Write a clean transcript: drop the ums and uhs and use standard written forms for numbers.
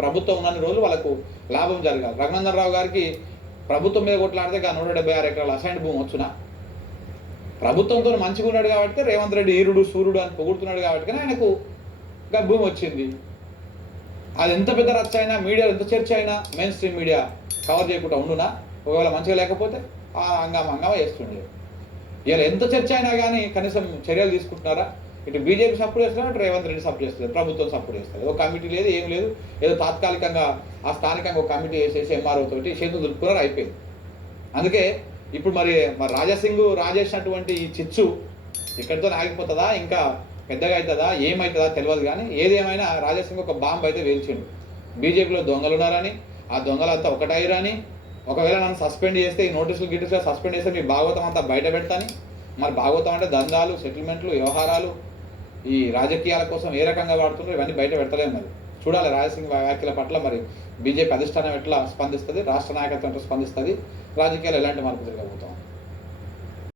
ప్రభుత్వం ఉన్నన్ని రోజులు వాళ్ళకు లాభం జరగాలి. రఘునందన్ రావు గారికి ప్రభుత్వం మీద కొట్లాడితే 176 ఎకరాల అసైన్డ్ భూమి వచ్చునా? ప్రభుత్వంతో మంచిగా ఉన్నాడు కాబట్టి రేవంత్ రెడ్డి ఈరుడు సూర్యుడు అని పొగుడుతున్నాడు కాబట్టి ఆయనకు భూమి వచ్చింది. అది ఎంత పెద్ద రచ్చ అయినా, మీడియాలో ఎంత చర్చ అయినా మెయిన్ స్ట్రీమ్ మీడియా కవర్ చేయకుండా ఉండునా? ఒకవేళ మంచిగా లేకపోతే ఆ హంగామా చేస్తుండే. ఇలా ఎంత చర్చ అయినా కానీ కనీసం చర్యలు తీసుకుంటున్నారా? ఇటు బీజేపీ సపోర్ట్ చేస్తున్నారు, అటు రేవంత్ రెడ్డి సపోర్ట్ చేస్తారు, ప్రభుత్వం సపోర్ట్ చేస్తారు. ఒక కమిటీ లేదు, ఏం లేదు. ఏదో తాత్కాలికంగా ఆ స్థానికంగా ఒక కమిటీ వేసేసి ఎంఆర్ఓ తోటి చేతులు దులుపుకున్నారు, అయిపోయింది. అందుకే ఇప్పుడు మరి రాజాసింగ్ రాజేసినటువంటి ఈ చిచ్చు ఇక్కడితో ఆగిపోతుందా, ఇంకా పెద్దగా అవుతుందా, ఏమవుతుందా తెలియదు. కానీ ఏదేమైనా రాజాసింగ్ ఒక బాంబు అయితే వేల్చిండు. బీజేపీలో దొంగలు ఉన్నారని, ఆ దొంగలంతా ఒకటైరని, ఒకవేళ నన్ను సస్పెండ్ చేస్తే ఈ నోటీసులు గిటీసులు సస్పెండ్ చేస్తే మీ భాగవతం అంతా బయట పెడతాని. మరి భాగవతం అంటే దందాలు, సెటిల్మెంట్లు, వ్యవహారాలు, ఈ రాజకీయాల కోసం ఏ రకంగా వాడుతుంటారో ఇవన్నీ బయట పెడతలేము. మరి చూడాలి రాజసింగ్ వ్యాఖ్యల పట్ల మరి బీజేపీ అధిష్టానం ఎట్లా స్పందిస్తుంది, రాష్ట్ర నాయకత్వం ఎట్లా స్పందిస్తుంది, రాజకీయాలు ఎలాంటి మార్పు జరగబోతాం.